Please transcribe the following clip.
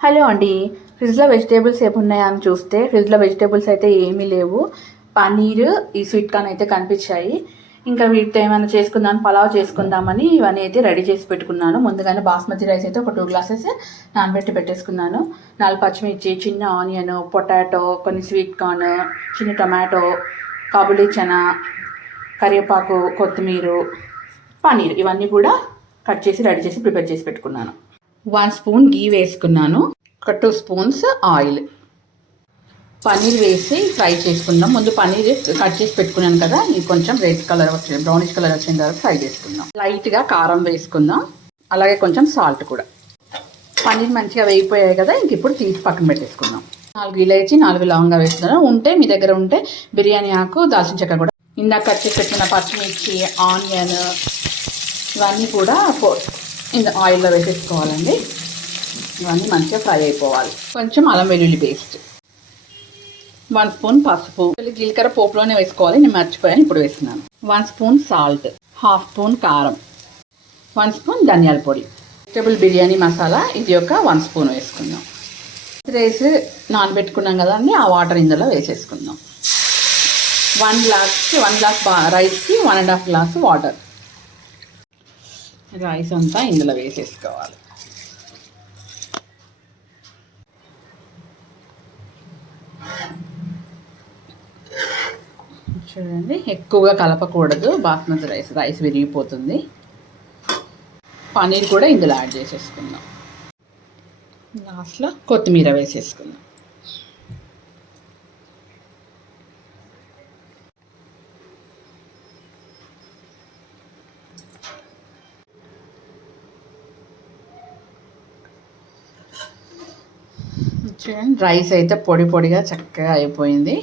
Hello అండి. ఫ్రిడ్జ్లో vegetables ఏమున్నాయా అని చూస్తే ఫ్రిడ్జ్లో వెజిటేబుల్స్ అయితే ఏమీ లేవు. పన్నీర్, ఈ స్వీట్ కార్న్ అయితే కనిపించాయి. ఇంకా వీటితో ఏమైనా చేసుకుందాం, పలావ్ చేసుకుందామని ఇవన్నీ అయితే రెడీ చేసి పెట్టుకున్నాను. ముందుగానే బాస్మతి రైస్ అయితే ఒక 2 గ్లాసెస్ నానబెట్టి పెట్టేసుకున్నాను. 4 పచ్చిమిర్చి, చిన్న ఆనియన్, పొటాటో, కొన్ని స్వీట్ కార్న్, చిన్న టొమాటో, కాబులి చనా, కరివేపాకు, కొత్తిమీర, పన్నీర్ ఇవన్నీ కూడా కట్ చేసి రెడీ చేసి ప్రిపేర్ చేసి పెట్టుకున్నాను. 1 స్పూన్ గీ వేసుకున్నాను. ఒక 2 స్పూన్స్ ఆయిల్. పన్నీర్ వేసి ఫ్రై చేసుకుందాం. ముందు పన్నీర్ కట్ చేసి పెట్టుకున్నాను కదా, ఇది కొంచెం రెడ్ కలర్ వచ్చే బ్రౌనిష్ కలర్ వచ్చేంత వరకు ఫ్రై చేసుకుందాం. లైట్గా కారం వేసుకుందాం, అలాగే కొంచెం సాల్ట్ కూడా. పన్నీర్ మంచిగా వేగిపోయాయి కదా, ఇంక ఇప్పుడు తీసి పక్కన పెట్టేసుకుందాం. 4 ఇలాచి, 4 లవంగా వేస్తున్నాను. ఉంటే మీ దగ్గర ఉంటే బిర్యానీ ఆకు, దాల్చిన చెక్క కూడా. ఇందాక కట్ చేసి పెట్టిన పచ్చిమిర్చి, ఆనియన్ ఇవన్నీ కూడా ఆయిల్లో వేసేసుకోవాలండి. ఇవన్నీ మంచిగా ఫ్రై అయిపోవాలి. కొంచెం అల్లం వెల్లుల్లి పేస్ట్, 1 స్పూన్ పసుపు, జీలకర్ర పోపులోనే వేసుకోవాలి, నేను మర్చిపోయాను, ఇప్పుడు వేస్తున్నాను. 1 స్పూన్ సాల్ట్, 1/2 స్పూన్ కారం, 1 స్పూన్ ధనియాల పొడి, వెజిటబుల్ బిర్యానీ మసాలా ఇది ఒక 1 స్పూన్ వేసుకుందాం. రైస్ నానబెట్టుకున్నాం కదండి, ఆ వాటర్ ఇందులో వేసేసుకుందాం. 1 గ్లాస్ రైస్కి 1.5 గ్లాస్ వాటర్. రైస్ అంతా ఇందులో వేసేసుకోవాలి. చూడండి, ఎక్కువగా కలపకూడదు, బాస్మతి రైస్ విరిగిపోతుంది. పన్నీర్ కూడా ఇందులో యాడ్ చేసేసుకుందాం. లాస్ట్లో కొత్తిమీర వేసేసుకుందాం. చూడండి, రైస్ అయితే పొడి పొడిగా చక్కగా అయిపోయింది.